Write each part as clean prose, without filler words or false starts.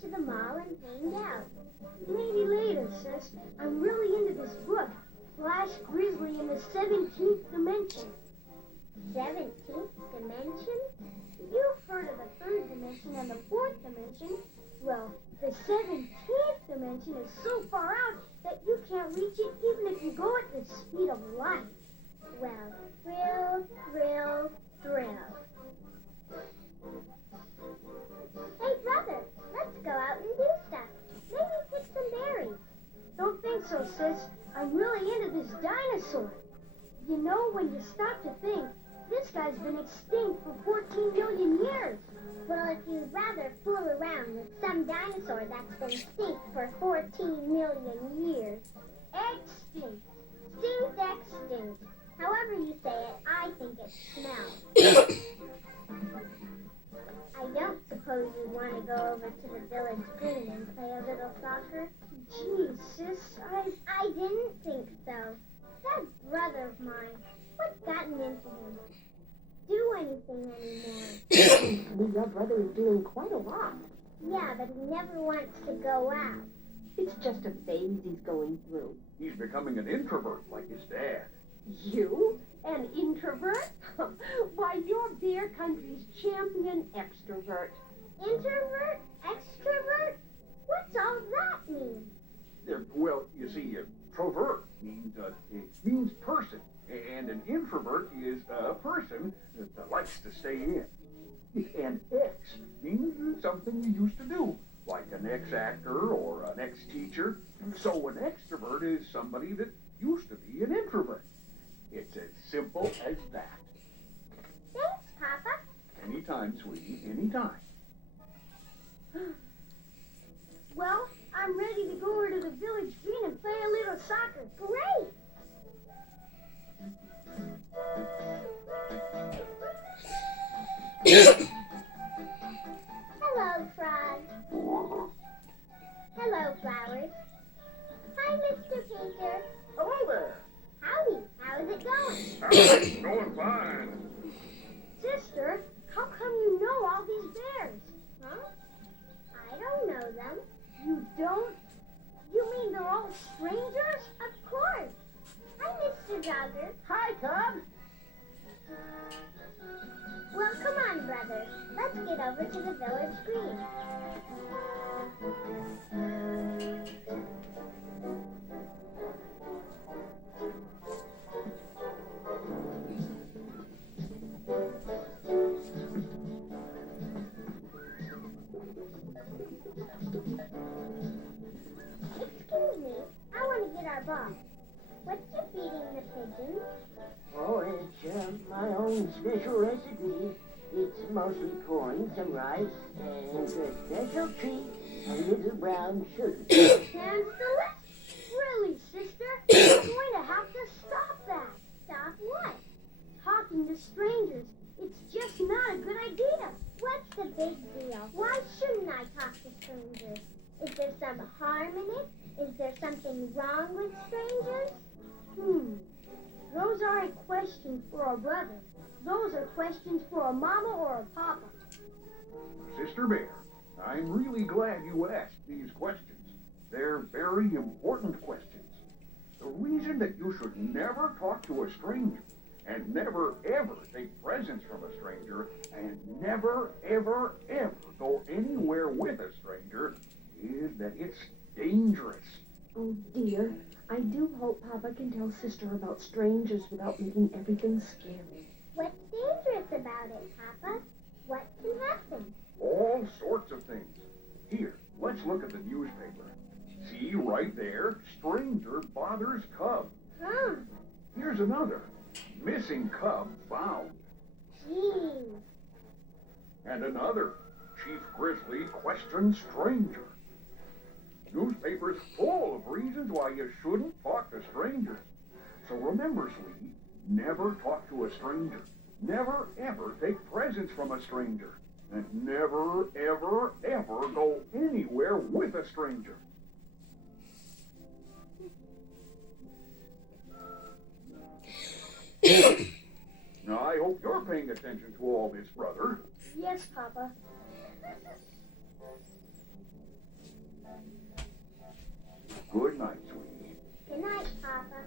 to the mall and hang out. Maybe later, sis. I'm really into this book, Flash Grizzly in the 17th Dimension. 17th dimension? You've heard of the 3rd dimension and the 4th dimension. Well, the 17th dimension is so far out that you can't reach it even if you go at the speed of light. Well, thrill. Hey, brother, let's go out and do stuff. Maybe pick some berries. Don't think so, sis. I'm really into this dinosaur. You know, when you stop to think, this guy's been extinct for 14 million years. Well, if you'd rather fool around with some dinosaur that's been extinct for 14 million years. Extinct. Extinct. However you say it, I think it smells. I don't suppose you want to go over to the village green and play a little soccer? Gee, sis, I didn't think so. That brother of mine, what's gotten into him? Do anything anymore. Your brother is doing quite a lot. Yeah, but he never wants to go out. It's just a phase he's going through. He's becoming an introvert like his dad. You? An introvert? Why, you're Bear Country's champion extrovert. Introvert? Extrovert? What's all that mean? Well, you see, trovert means person, and an introvert is a person that likes to stay in. And ex means something you used to do, like an ex-actor or an ex-teacher. So an extrovert is somebody that used to be an introvert. It's as simple as that. Thanks, Papa. Anytime, sweetie, anytime. Well, I'm ready to go over to the village green and play a little soccer. Great! Hello, frog. Hello, flowers. Hi, Mr. Painter. Hello there. Howdy. How's it going? It's going fine. Sister, how come you know all these bears? Huh? I don't know them. You don't? You mean they're all strangers? Of course. Hi, Mr. Jogger. Hi, Cub. Well, come on, brother. Let's get over to the village green. Excuse me. I want to get our ball. What's you feeding the pigeons? Oh, it's my own special recipe. It's mostly corn, some rice, and a special treat, a little brown sugar. Sounds delicious. Really, sister? You're going to have to stop that. Stop what? Talking to strangers. It's just not a good idea. What's the big deal? Why shouldn't I talk to strangers? Is there some harm in it? Is there something wrong with strangers? Those aren't questions for a brother. Those are questions for a mama or a papa. Sister Bear, I'm really glad you asked these questions. They're very important questions. The reason that you should never talk to a stranger and never, ever take presents from a stranger and never, ever, ever go anywhere with a stranger is that it's dangerous. Oh, dear. I do hope Papa can tell Sister about strangers without making everything scary. What's dangerous about it, Papa? What can happen? All sorts of things. Here, let's look at the newspaper. See right there, stranger bothers cub. Huh? Here's another. Missing cub found. Gee. And another. Chief Grizzly questions stranger. Newspapers full of reasons why you shouldn't talk to strangers. So remember, sweetie, never talk to a stranger. Never, ever take presents from a stranger. And never, ever, ever go anywhere with a stranger. Now, I hope you're paying attention to all this, brother. Yes, Papa. Good night, sweetie. Good night, Papa.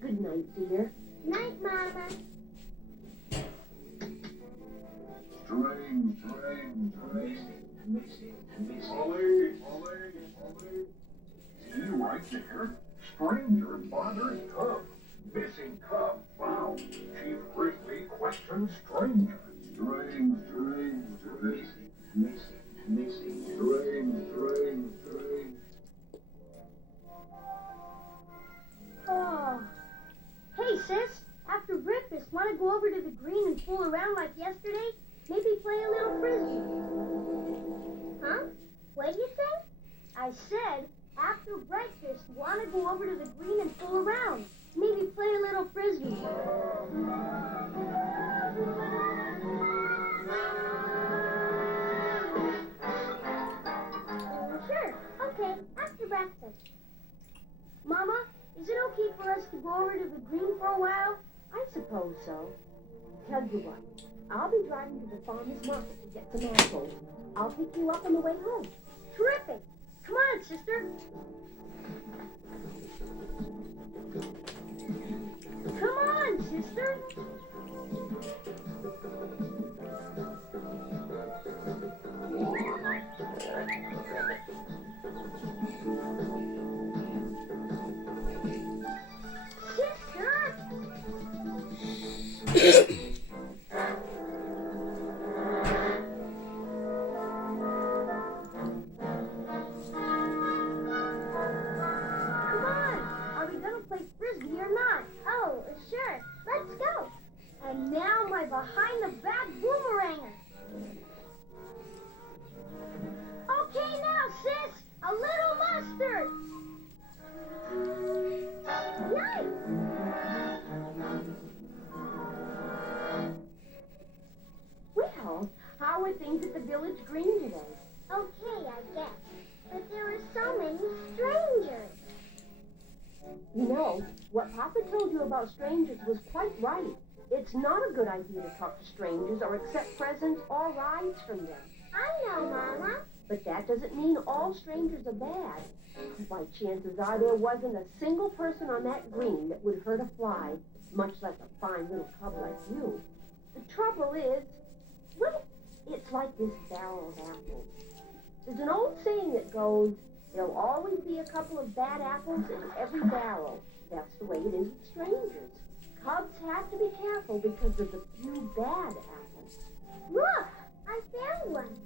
Good night, dear. Night, Mama. Strange. Ollie. See right there? Stranger bothers cub. Missing cub found. Chief Grizzly questions stranger. Strange. Missing. Strange. Oh. Hey, sis. After breakfast, want to go over to the green and fool around like yesterday? Maybe play a little frisbee. Huh? What'd you say? I said, after breakfast, want to go over to the green and fool around. Maybe play a little frisbee. Sure. Okay. After breakfast. Mama, is it okay for us to go over to the green for a while? I suppose so. Tell you what, I'll be driving to the farmer's market to get some apples. I'll pick you up on the way home. Terrific. Come on, sister. Come on, sister. Sister? Behind the back boomeranger. Okay now, sis. A little mustard. Nice. Well, how are things at the village green today? Okay, I guess. But there are so many strangers. You know, what Papa told you about strangers was quite right. It's not a good idea to talk to strangers or accept presents or rides from them. I know, Mama. But that doesn't mean all strangers are bad. Why, chances are there wasn't a single person on that green that would hurt a fly, much less a fine little cub like you. The trouble is, well, it's like this barrel of apples. There's an old saying that goes, there'll always be a couple of bad apples in every barrel. That's the way it is with strangers. Cubs have to be careful because of the few bad apples. Look, I found one.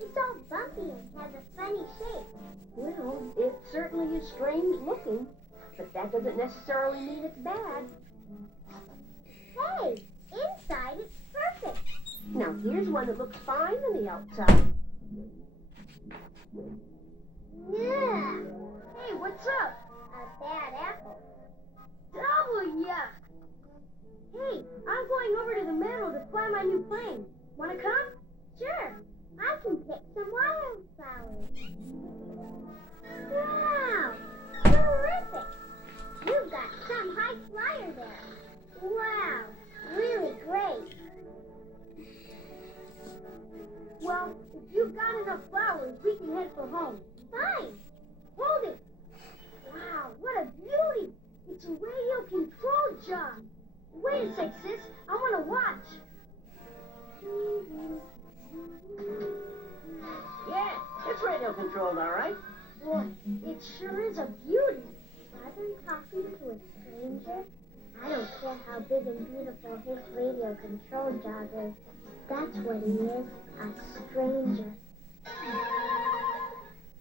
It's all bumpy and has a funny shape. Well, it certainly is strange looking, but that doesn't necessarily mean it's bad. Hey, inside it's perfect. Now here's one that looks fine on the outside. Yeah. Hey, what's up? A bad apple. Double yuck. Hey, I'm going over to the meadow to fly my new plane. Wanna come? Sure. I can pick some wildflowers. Wow! Terrific! You've got some high flyer there. Wow! Really great. Well, if you've got enough flowers, we can head for home. Fine. Hold it. Wow, what a beauty. It's a radio control job. Wait a sec, sis. I want to watch. Yeah, it's radio controlled, all right. Boy, it sure is a beauty. Rather than talking to a stranger, I don't care how big and beautiful his radio control job is. That's what he is, a stranger.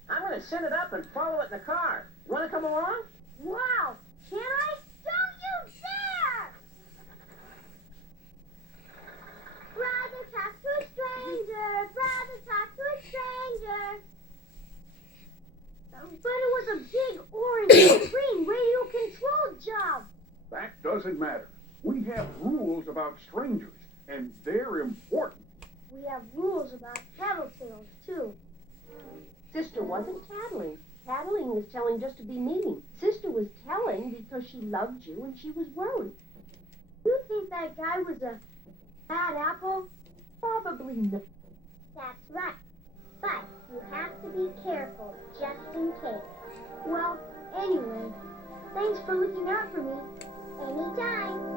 I'm going to set it up and follow it in the car. Want to come along? Wow! Can I? Don't you dare! Brother, talk to a stranger. Brother, talk to a stranger. But it was a big orange and green radio control job. That doesn't matter. We have rules about strangers, and they're important. We have rules about tattletales, too. Sister wasn't tattling. Tattling is telling just to be mean. Sister was telling because she loved you and she was worried. You think that guy was a bad apple? Probably not. That's right. But you have to be careful, just in case. Well, anyway, thanks for looking out for me. Anytime.